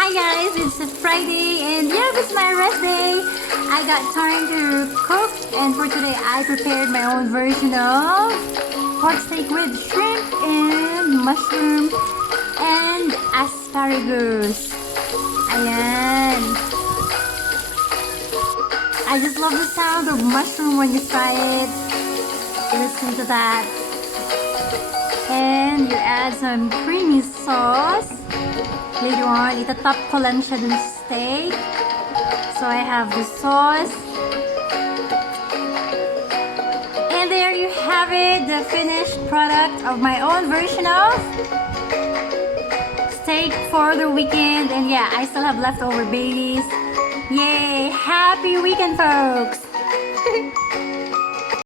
Hi guys, it's a Friday and yeah, it's my rest day. I got time to cook and for today I prepared my own version of pork steak with shrimp and mushroom and asparagus. Ayan. I just love the sound of mushroom when you fry it. Listen to that. And you add some creamy sauce. Later on, itatap ko lang siya dun sa steak. So I have the sauce. And there you have it, the finished product of my own version of steak for the weekend. And yeah, I still have leftover Baileys. Yay! Happy weekend, folks!